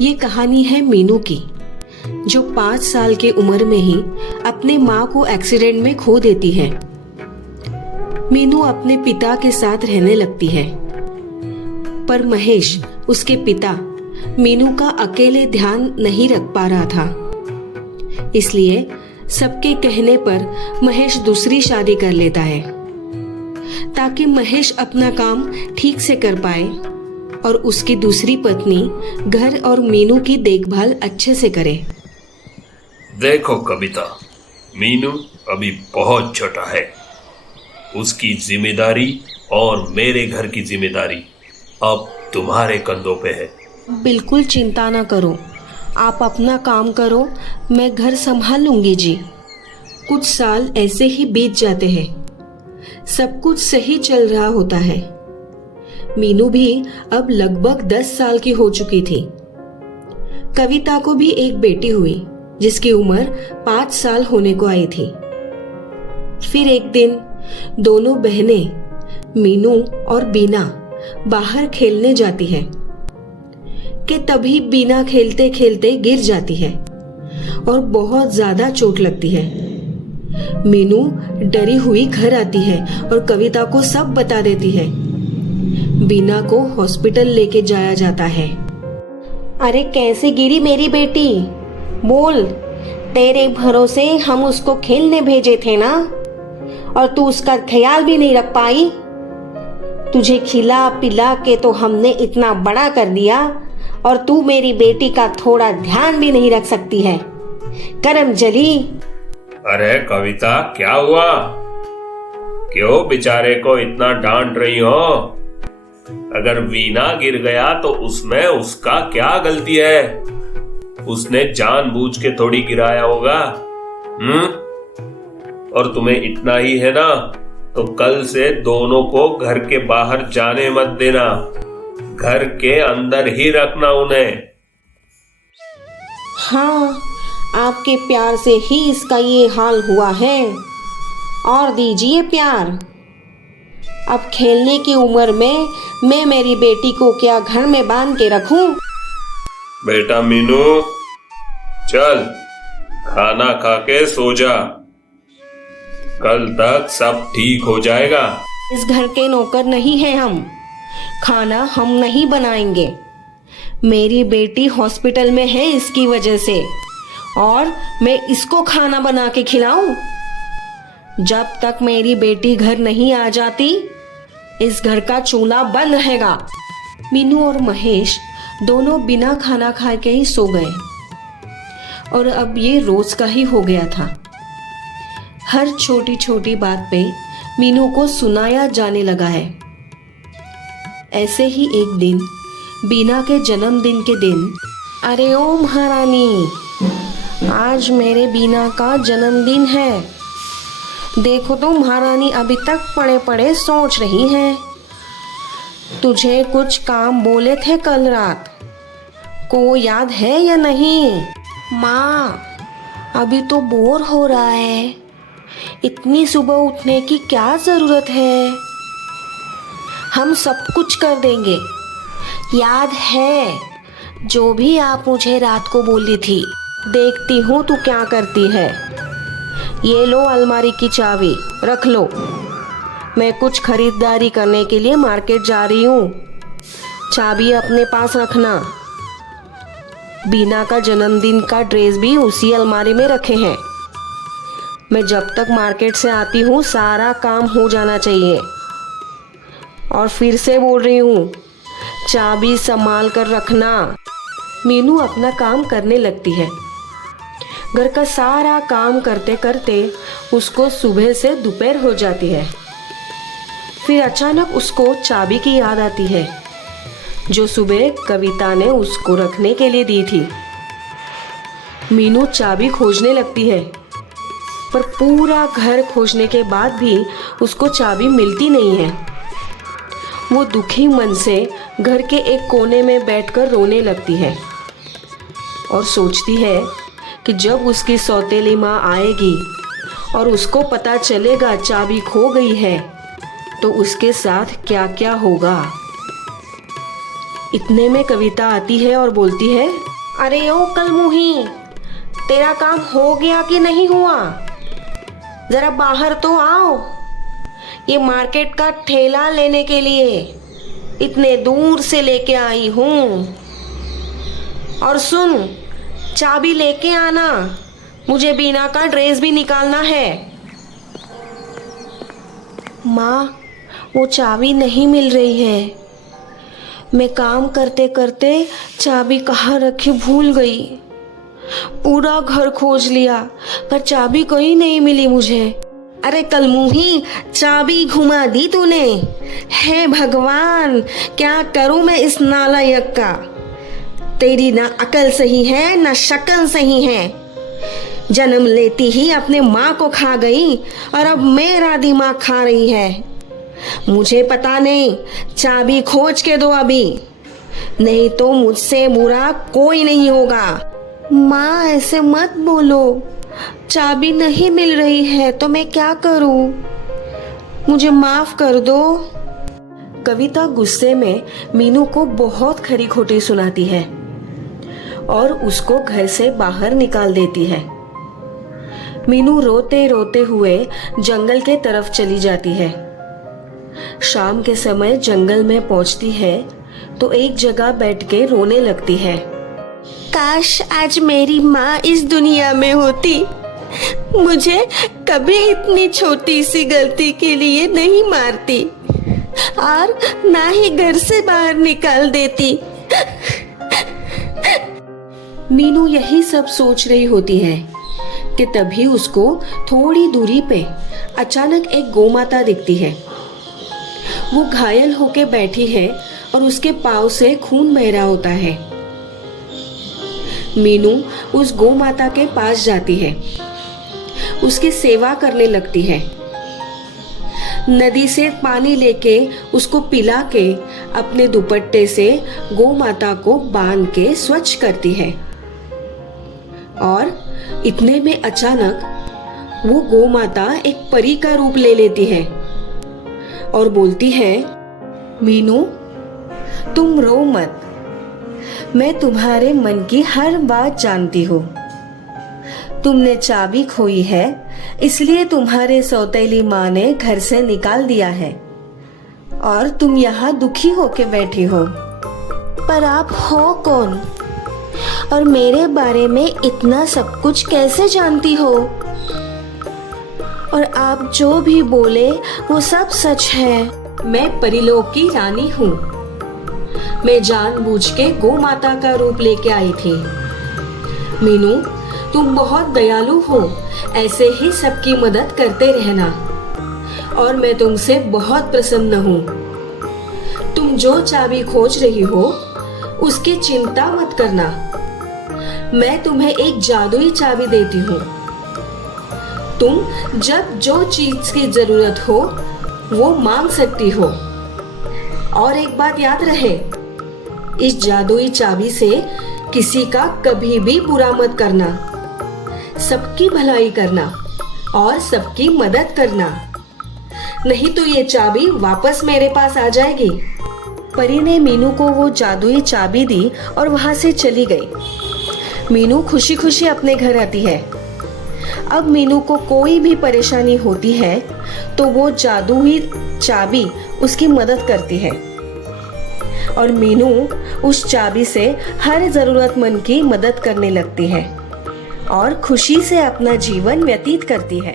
ये कहानी है मीनू की, जो 5 साल के उम्र में ही अपने माँ को एक्सीडेंट में खो देती है। मीनू अपने पिता के साथ रहने लगती है, पर महेश उसके पिता मीनू का अकेले ध्यान नहीं रख पा रहा था। इसलिए सबके कहने पर महेश दूसरी शादी कर लेता है, ताकि महेश अपना काम ठीक से कर पाए और उसकी दूसरी पत्नी घर और मीनू की देखभाल अच्छे से करे। देखो कविता, मीनू अभी बहुत छोटा है। उसकी जिम्मेदारी और मेरे घर की जिम्मेदारी अब तुम्हारे कंधों पे है। बिल्कुल चिंता ना करो, आप अपना काम करो, मैं घर संभाल लूंगी जी। कुछ साल ऐसे ही बीत जाते हैं, सब कुछ सही चल रहा होता है। मीनू भी अब लगभग 10 साल की हो चुकी थी। कविता को भी एक बेटी हुई, जिसकी उम्र 5 साल होने को आई थी। फिर एक दिन दोनों बहनें मीनू और बीना बाहर खेलने जाती है कि तभी बीना खेलते खेलते गिर जाती है और बहुत ज्यादा चोट लगती है। मीनू डरी हुई घर आती है और कविता को सब बता देती है। बीना को हॉस्पिटल लेके जाया जाता है। अरे कैसे गिरी मेरी बेटी, बोल। तेरे भरोसे हम उसको खेलने भेजे थे ना, और तू उसका ख्याल भी नहीं रख पाई। तुझे खिला पिला के तो हमने इतना बड़ा कर दिया, और तू मेरी बेटी का थोड़ा ध्यान भी नहीं रख सकती है। करम जली। अरे कविता, क्या हुआ? क्यों बेचारे को इतना डांट रही हो? अगर वीना गिर गया तो उसमें उसका क्या गलती है? उसने जानबूझ के थोड़ी गिराया होगा। और तुम्हें इतना ही है ना, तो कल से दोनों को घर के बाहर जाने मत देना, घर के अंदर ही रखना उन्हें। हाँ, आपके प्यार से ही इसका ये हाल हुआ है, और दीजिए प्यार। अब खेलने की उम्र में मैं मेरी बेटी को क्या घर में बांध के रखूं? बेटा मीनू, चल खाना खा के सो जा, कल तक सब ठीक हो जाएगा। इस घर के नौकर नहीं हैं हम, खाना हम नहीं बनाएंगे। मेरी बेटी हॉस्पिटल में है इसकी वजह से, और मैं इसको खाना बना के खिलाऊं? जब तक मेरी बेटी घर नहीं आ जाती, इस घर का चूल्हा बंद रहेगा। मीनू और महेश दोनों बिना खाना खाए के ही सो गए, और अब ये रोज का ही हो गया था। हर छोटी छोटी बात पे मीनू को सुनाया जाने लगा है। ऐसे ही एक दिन, बीना के जन्मदिन के दिन, अरे ओ महारानी, आज मेरे बीना का जन्मदिन है। देखो तो महारानी अभी तक पड़े पड़े सोच रही है। तुझे कुछ काम बोले थे कल रात को, याद है या नहीं? माँ, अभी तो बोर हो रहा है, इतनी सुबह उठने की क्या जरूरत है? हम सब कुछ कर देंगे। याद है जो भी आप मुझे रात को बोली थी। देखती हूँ तू क्या करती है। ये लो अलमारी की चाबी, रख लो। मैं कुछ खरीदारी करने के लिए मार्केट जा रही हूँ, चाबी अपने पास रखना। बीना का जन्मदिन का ड्रेस भी उसी अलमारी में रखे हैं। मैं जब तक मार्केट से आती हूँ सारा काम हो जाना चाहिए। और फिर से बोल रही हूँ, चाबी संभाल कर रखना। मीनू अपना काम करने लगती है। घर का सारा काम करते करते उसको सुबह से दोपहर हो जाती है। फिर अचानक उसको चाबी की याद आती है, जो सुबह कविता ने उसको रखने के लिए दी थी। मीनू चाबी खोजने लगती है, पर पूरा घर खोजने के बाद भी उसको चाबी मिलती नहीं है। वो दुखी मन से घर के एक कोने में बैठकर रोने लगती है और सोचती है कि जब उसकी सौतेली माँ आएगी और उसको पता चलेगा चाबी खो गई है, तो उसके साथ क्या क्या होगा। इतने में कविता आती है और बोलती है, अरे ओ कलमुही, तेरा काम हो गया कि नहीं हुआ? जरा बाहर तो आओ, ये मार्केट का ठेला लेने के लिए इतने दूर से लेके आई हूँ। और सुन, चाबी लेके आना, मुझे बीना का ड्रेस भी निकालना है। माँ, वो चाबी नहीं मिल रही है। मैं काम करते करते चाबी कहाँ रखी भूल गई। पूरा घर खोज लिया पर चाबी कहीं नहीं मिली मुझे। अरे कलमुही, चाबी घुमा दी तूने। हे भगवान, क्या करूं मैं इस नालायक का। तेरी ना अकल सही है ना शक्ल सही है। जन्म लेती ही अपने माँ को खा गई और अब मेरा दिमाग खा रही है। मुझे पता नहीं, चाबी खोज के दो अभी, नहीं तो मुझसे बुरा कोई नहीं होगा। माँ, ऐसे मत बोलो, चाबी नहीं मिल रही है तो मैं क्या करूं? मुझे माफ कर दो। कविता गुस्से में मीनू को बहुत खरी खोटी सुनाती है और उसको घर से बाहर निकाल देती है। मीनू रोते रोते हुए जंगल के तरफ चली जाती है। शाम के समय जंगल में पहुंचती है तो एक जगह बैठ के रोने लगती है। काश आज मेरी माँ इस दुनिया में होती, मुझे कभी इतनी छोटी सी गलती के लिए नहीं मारती और ना ही घर से बाहर निकाल देती। मीनू यही सब सोच रही होती है कि तभी उसको थोड़ी दूरी पे अचानक एक गौमाता दिखती है। वो घायल होके बैठी है और उसके पाँव से खून बह रहा होता है। मीनू उस गौमाता के पास जाती है, उसकी सेवा करने लगती है। नदी से पानी लेके उसको पिला के अपने दुपट्टे से गौमाता को बांध के स्वच्छ करती है। और इतने में अचानक वो गौमाता एक परी का रूप ले लेती है और बोलती है, मीनू, तुम रो मत, मैं तुम्हारे मन की हर बात जानती हूँ। तुमने चाबी खोई है, इसलिए तुम्हारे सौतेली माँ ने घर से निकाल दिया है और तुम यहाँ दुखी होके बैठी हो। पर आप हो कौन और मेरे बारे में इतना सब कुछ कैसे जानती हो? और आप जो भी बोले वो सब सच है। मैं परिलोक की रानी हूँ। मैं जानबूझ के गौ माता का रूप लेके आई थी। मीनू, तुम बहुत दयालु हो, ऐसे ही सबकी मदद करते रहना और मैं तुमसे बहुत प्रसन्न हूँ। तुम जो चाबी खोज रही हो उसकी चिंता मत करना। मैं तुम्हें एक जादुई चाबी देती हूँ। तुम जब जो चीज की जरूरत हो वो मांग सकती हो। और एक बात याद रहे, इस जादुई चाबी से किसी का कभी भी बुरा मत करना, सबकी भलाई करना और सबकी मदद करना, नहीं तो ये चाबी वापस मेरे पास आ जाएगी। परी ने मीनू को वो जादुई चाबी दी और वहां से चली गई। मीनू खुशी खुशी अपने घर आती है। अब मीनू को कोई भी परेशानी होती है तो वो जादुई चाबी उसकी मदद करती है और मीनू उस चाबी से हर जरूरतमंद की मदद करने लगती है और खुशी से अपना जीवन व्यतीत करती है।